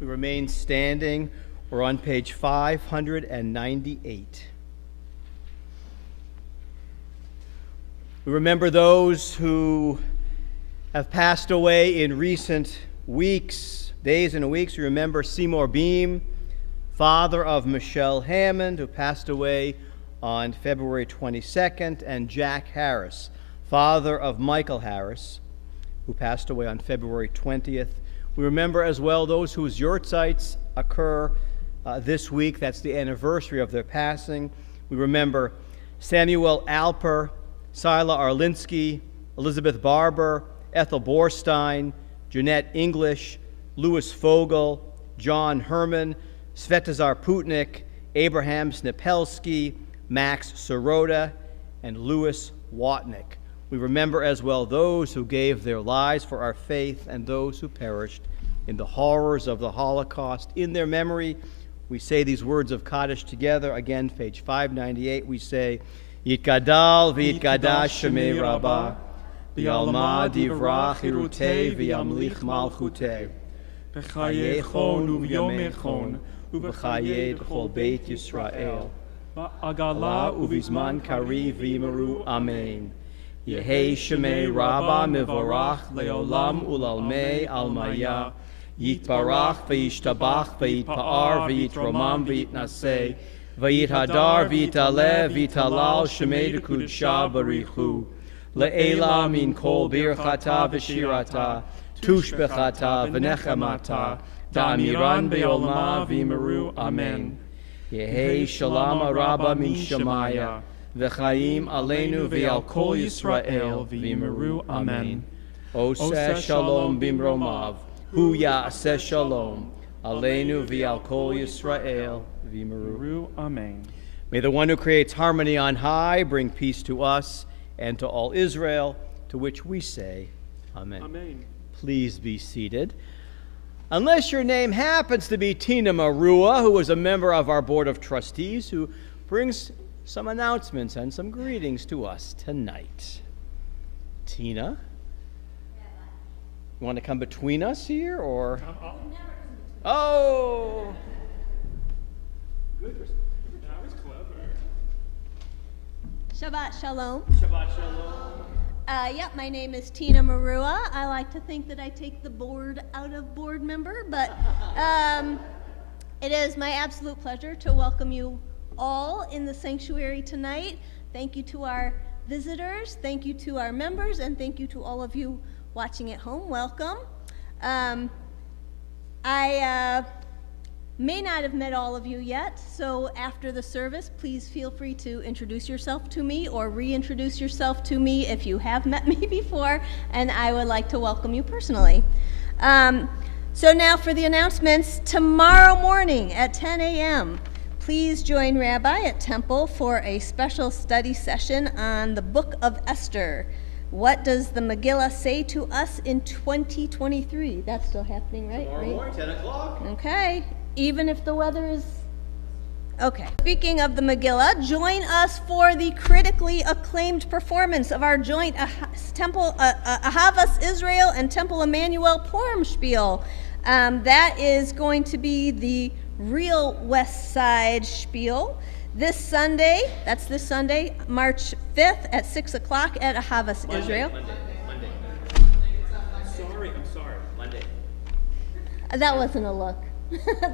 We remain standing. We're on page 598. We remember those who have passed away in recent weeks, days and weeks. We remember Seymour Beam, father of Michelle Hammond, who passed away on February 22nd, and Jack Harris, father of Michael Harris, who passed away on February 20th. We remember as well those whose Yortzites occur this week. That's the anniversary of their passing. We remember Samuel Alper, Sila Arlinsky, Elizabeth Barber, Ethel Borstein, Jeanette English, Louis Fogel, John Herman, Svetozar Putnik, Abraham Snipelski, Max Sirota, and Louis Watnick. We remember as well those who gave their lives for our faith and those who perished in the horrors of the Holocaust. In their memory, we say these words of Kaddish together. Again, page 598, we say, Yitgadal v'yitgadash shemei Rabbah, v'yalma divrach hirutei v'yamlich malchutei, b'chayechon u'v'yomechon, u'v'chayei b'chol Beit Yisrael, ba'agala u'v'zman kari v'yimeru amen. Yehei Shemei Rabbah Mivorach Leolam Ulalmei Almaya Yitbarach V'yishtabach V'yitpa'ar V'yitromam V'yitnaseh V'yithadar V'yitaleh V'yitalal Shemei D'Kudsha Barichu Le'ela Min Kol Birchata V'shirata Tushbechata V'nechemata Da'amiran Be'olma V'yimeru Amen. Yehei Shalom Rabbah Min Shemaya V'chaim aleinu v'al kol Yisrael v'yimeru amen. Oseh shalom bimromav, hu ya'aseh shalom, aleinu v'al kol Yisrael v'yimeru amen. May the one who creates harmony on high bring peace to us and to all Israel, to which we say, amen. Amen. Please be seated. Unless your name happens to be Tina Marua, who is a member of our Board of Trustees, who brings some announcements and some greetings to us tonight. Tina, you want to come between us here, or? Oh! Good. That was clever. Shabbat Shalom. Shabbat Shalom. Yep, my name is Tina Marua. I like to think that I take the board out of board member, but it is my absolute pleasure to welcome you all in the sanctuary tonight. Thank you to our visitors, thank you to our members, and thank you to all of you watching at home. Welcome. I may not have met all of you yet, so after the service, please feel free to introduce yourself to me or reintroduce yourself to me if you have met me before, and I would like to welcome you personally. So now for the announcements. Tomorrow morning at 10 a.m., please join Rabbi at Temple for a special study session on the Book of Esther. What does the Megillah say to us in 2023? That's still happening, right? Tomorrow morning, 10 o'clock. Okay, even if the weather is... Okay. Speaking of the Megillah, join us for the critically acclaimed performance of our joint Temple Ahavas Israel and Temple Emanuel Purim Spiel. That is going to be the real West Side Spiel. This Sunday, that's this Sunday, March 5th at 6 o'clock at Ahavas Israel. Monday. I'm sorry. Monday. That wasn't a look.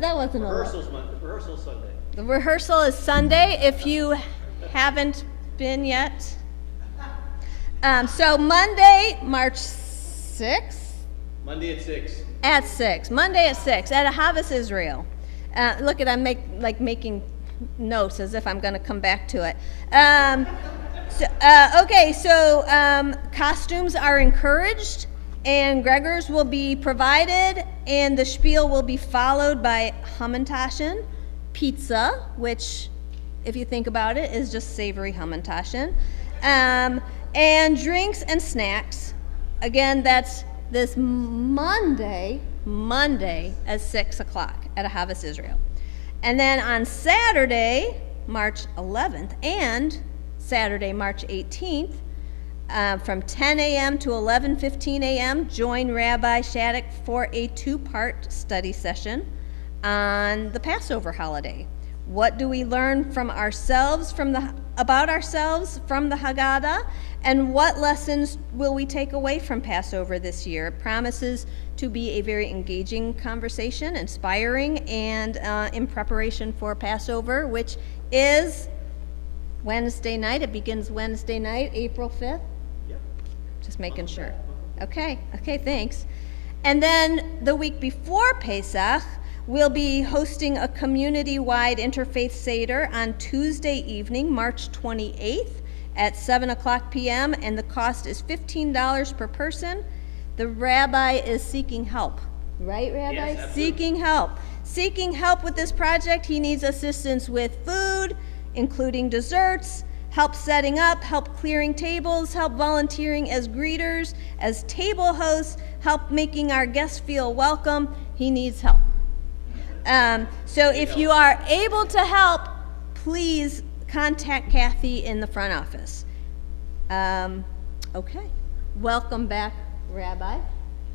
That wasn't a look. Rehearsal's Sunday. The rehearsal is Sunday, if you haven't been yet. So Monday, March 6th? Monday at 6. At 6. Monday at 6 at Ahavas Israel. Look at, I'm making notes as if I'm going to come back to it. So costumes are encouraged, and Gregors will be provided, and the spiel will be followed by Hamantaschen, pizza, which, if you think about it, is just savory Hamantaschen, and drinks and snacks. Again, that's this Monday at 6 o'clock at Ahavas Israel. And then on Saturday, March 11th, and Saturday, March 18th, from 10 a.m. to 11:15 a.m., join Rabbi Shattuck for a two-part study session on the Passover holiday. What do we learn from ourselves, about ourselves from the Haggadah, and what lessons will we take away from Passover this year? It promises to be a very engaging conversation, inspiring, and in preparation for Passover, which is Wednesday night. It begins Wednesday night, April 5th. Yep. Just making sure. Okay, thanks. And then the week before Pesach, we'll be hosting a community-wide interfaith Seder on Tuesday evening, March 28th at 7 o'clock p.m., and the cost is $15 per person. The rabbi is seeking help. Right, Rabbi? Yes, seeking help. Seeking help with this project. He needs assistance with food, including desserts, help setting up, help clearing tables, help volunteering as greeters, as table hosts, help making our guests feel welcome. He needs help. So if you are able to help, please contact Kathy in the front office. Okay. Welcome back, Rabbi.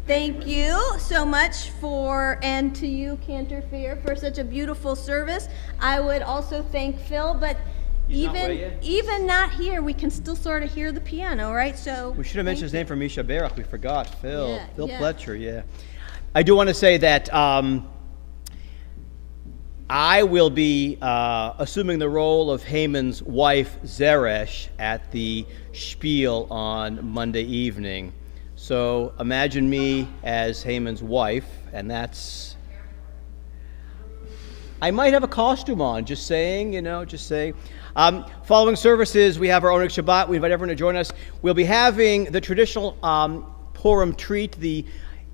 Thank you so much and to you, Cantor Fair, for such a beautiful service. I would also thank Phil, but even not here, we can still sort of hear the piano, right? So We should have mentioned his name for Misha Berach. We forgot. Phil Yeah. Pletcher, yeah. I do want to say that I will be assuming the role of Haman's wife, Zeresh, at the spiel on Monday evening. So imagine me as Haman's wife, and that's... I might have a costume on, just saying, just saying. Following services, we have our own Shabbat. We invite everyone to join us. We'll be having the traditional Purim treat, the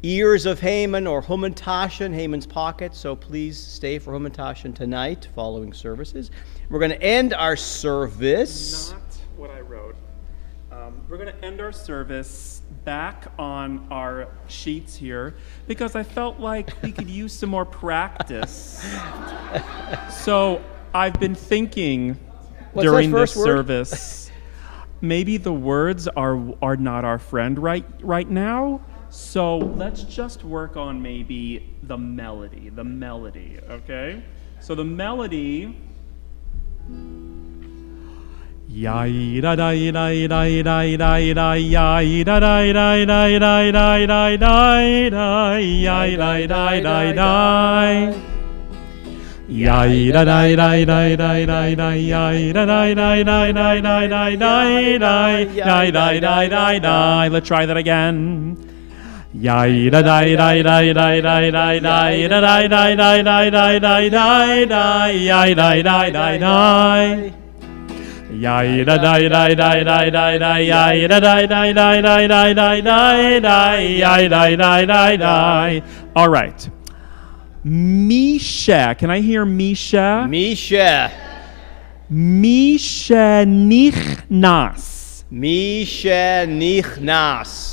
ears of Haman, or Hamantaschen, Haman's pocket. So please stay for Hamantaschen tonight, following services. We're going to end our service. Not what I wrote. We're going to end our service back on our sheets here because I felt like we could use some more practice. So I've been thinking during this service, maybe the words are not our friend right now. So let's just work on maybe the melody, okay? So the melody... Let's try that again. Yai da dai dai dai dai dai dai dai da dai dai dai dai dai dai dai dai yai dai dai dai dai. Yai da dai dai dai dai dai dai yai da dai dai dai dai dai dai dai dai yai dai dai dai dai. All right. Misha. Can I hear Misha? Misha. Misha nichnas. Misha nichnas.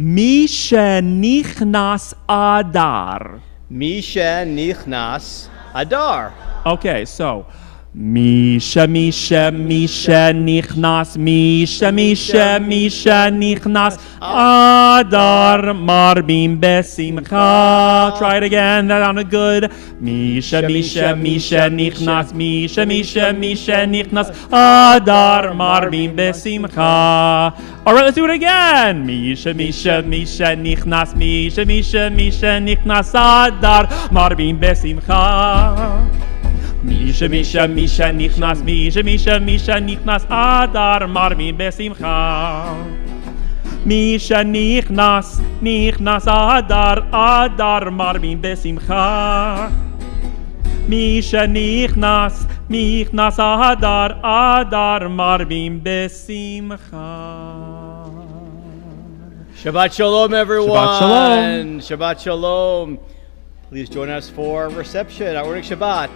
Misha nichnas adar. Misha nichnas adar. Okay, so Misha, Misha, Misha nichnas, Misha, Misha, Misha nichnas adar marbim besimcha. Try it again, that sounded good. Misha, Misha, Misha nichnas, Misha, Misha, Misha nichnas adar marbim besimcha. All right, let's do it again. Misha, Misha, Misha nichnas, Misha, Misha, Misha nichnas adar marbim besimcha. Misha, Misha, Misha nichnas, Misha, Misha, Misha nichnas adar marbim besimcha. Misha nichnas, nichnas adar, adar marbim besimcha. Misha nichnas, nichnas adar, adar marbim besimcha. Shabbat shalom, everyone. Shabbat shalom. Shabbat shalom. Please join us for reception, our Shabbat.